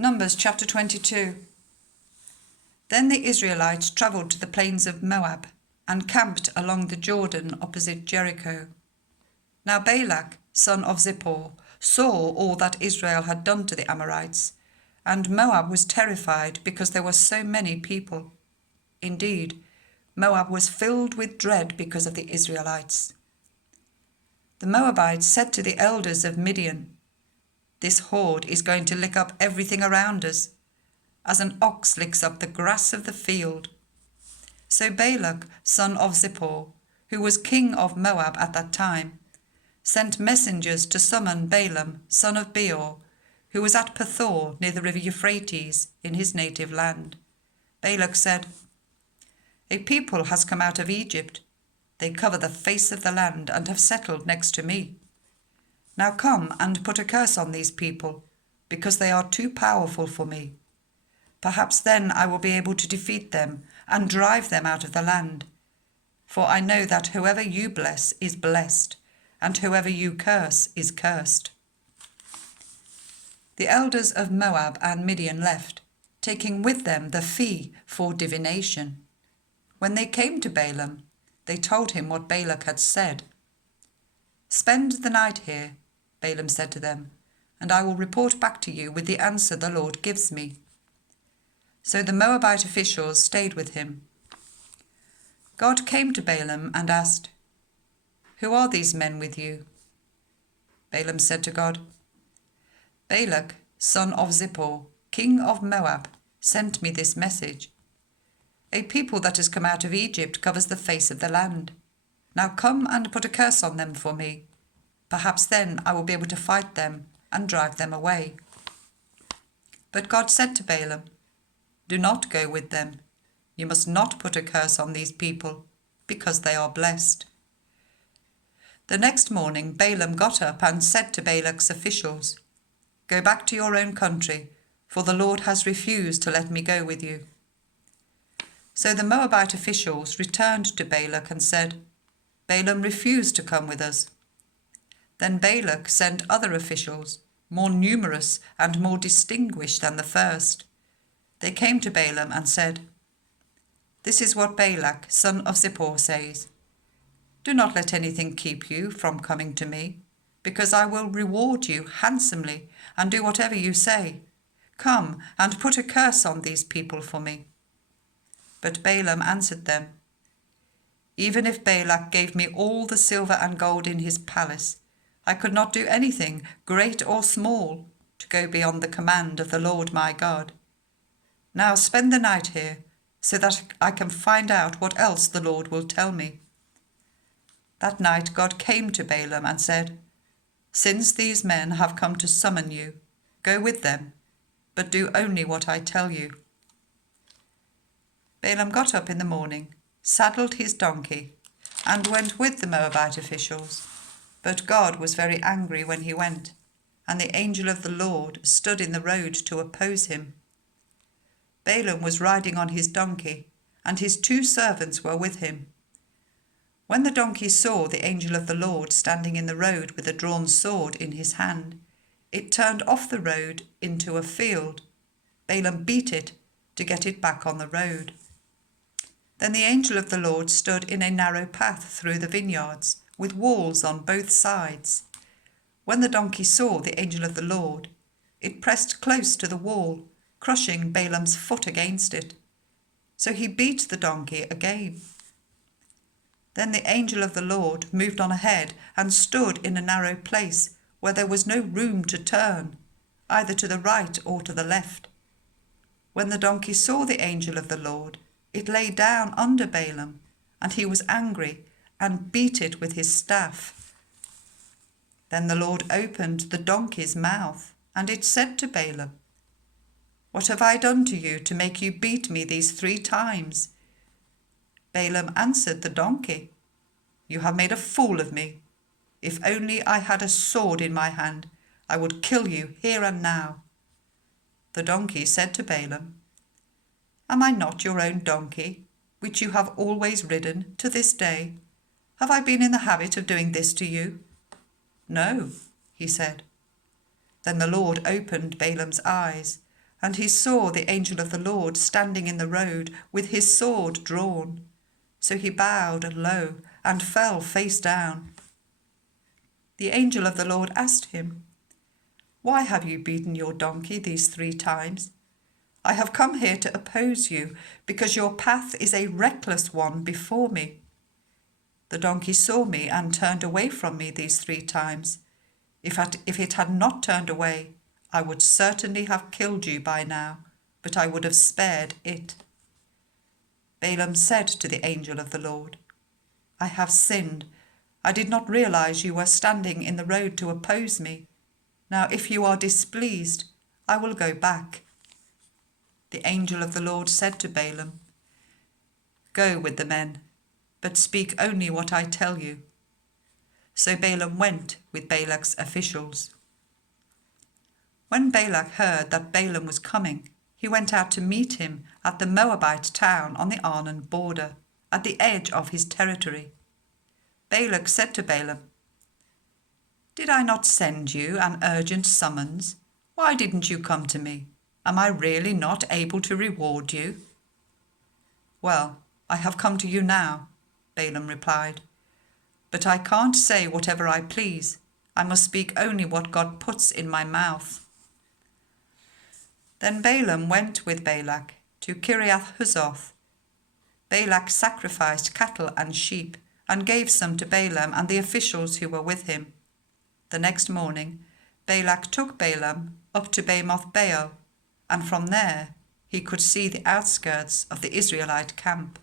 Numbers chapter 22. Then the Israelites travelled to the plains of Moab and camped along the Jordan opposite Jericho. Now Balak, son of Zippor, saw all that Israel had done to the Amorites, and Moab was terrified because there were so many people. Indeed, Moab was filled with dread because of the Israelites. The Moabites said to the elders of Midian, "This horde is going to lick up everything around us, as an ox licks up the grass of the field." So Balak, son of Zippor, who was king of Moab at that time, sent messengers to summon Balaam, son of Beor, who was at Pethor near the river Euphrates in his native land. Balak said, "A people has come out of Egypt. They cover the face of the land and have settled next to me. Now come and put a curse on these people, because they are too powerful for me. Perhaps then I will be able to defeat them and drive them out of the land. For I know that whoever you bless is blessed, and whoever you curse is cursed." The elders of Moab and Midian left, taking with them the fee for divination. When they came to Balaam, they told him what Balak had said. "Spend the night here," Balaam said to them, "and I will report back to you with the answer the Lord gives me." So the Moabite officials stayed with him. God came to Balaam and asked, "Who are these men with you?" Balaam said to God, "Balak, son of Zippor, king of Moab, sent me this message. A people that has come out of Egypt covers the face of the land. Now come and put a curse on them for me. Perhaps then I will be able to fight them and drive them away." But God said to Balaam, "Do not go with them. You must not put a curse on these people, because they are blessed." The next morning Balaam got up and said to Balak's officials, "Go back to your own country, for the Lord has refused to let me go with you." So the Moabite officials returned to Balak and said, "Balaam refused to come with us." Then Balak sent other officials, more numerous and more distinguished than the first. They came to Balaam and said, "This is what Balak, son of Zippor, says. Do not let anything keep you from coming to me, because I will reward you handsomely and do whatever you say. Come and put a curse on these people for me." But Balaam answered them, "Even if Balak gave me all the silver and gold in his palace, I could not do anything, great or small, to go beyond the command of the Lord my God. Now spend the night here, so that I can find out what else the Lord will tell me." That night God came to Balaam and said, "Since these men have come to summon you, go with them, but do only what I tell you." Balaam got up in the morning, saddled his donkey, and went with the Moabite officials. But God was very angry when he went, and the angel of the Lord stood in the road to oppose him. Balaam was riding on his donkey, and his 2 servants were with him. When the donkey saw the angel of the Lord standing in the road with a drawn sword in his hand, it turned off the road into a field. Balaam beat it to get it back on the road. Then the angel of the Lord stood in a narrow path through the vineyards, with walls on both sides. When the donkey saw the angel of the Lord, it pressed close to the wall, crushing Balaam's foot against it. So he beat the donkey again. Then the angel of the Lord moved on ahead and stood in a narrow place where there was no room to turn, either to the right or to the left. When the donkey saw the angel of the Lord, it lay down under Balaam, and he was angry and beat it with his staff. Then the Lord opened the donkey's mouth, and it said to Balaam, "What have I done to you to make you beat me these 3 times?" Balaam answered the donkey, "You have made a fool of me. If only I had a sword in my hand, I would kill you here and now." The donkey said to Balaam, "Am I not your own donkey, which you have always ridden to this day? Have I been in the habit of doing this to you?" "No," he said. Then the Lord opened Balaam's eyes, and he saw the angel of the Lord standing in the road with his sword drawn. So he bowed low and fell face down. The angel of the Lord asked him, "Why have you beaten your donkey these 3 times? I have come here to oppose you, because your path is a reckless one before me. The donkey saw me and turned away from me these 3 times. If it had not turned away, I would certainly have killed you by now, but I would have spared it." Balaam said to the angel of the Lord, "I have sinned. I did not realize you were standing in the road to oppose me. Now, if you are displeased, I will go back." The angel of the Lord said to Balaam, "Go with the men, but speak only what I tell you." So Balaam went with Balak's officials. When Balak heard that Balaam was coming, he went out to meet him at the Moabite town on the Arnon border, at the edge of his territory. Balak said to Balaam, "Did I not send you an urgent summons? Why didn't you come to me? Am I really not able to reward you?" "Well, I have come to you now," Balaam replied. "But I can't say whatever I please. I must speak only what God puts in my mouth." Then Balaam went with Balak to Kiriath-Huzoth. Balak sacrificed cattle and sheep and gave some to Balaam and the officials who were with him. The next morning, Balak took Balaam up to Bamoth Baal, and from there he could see the outskirts of the Israelite camp.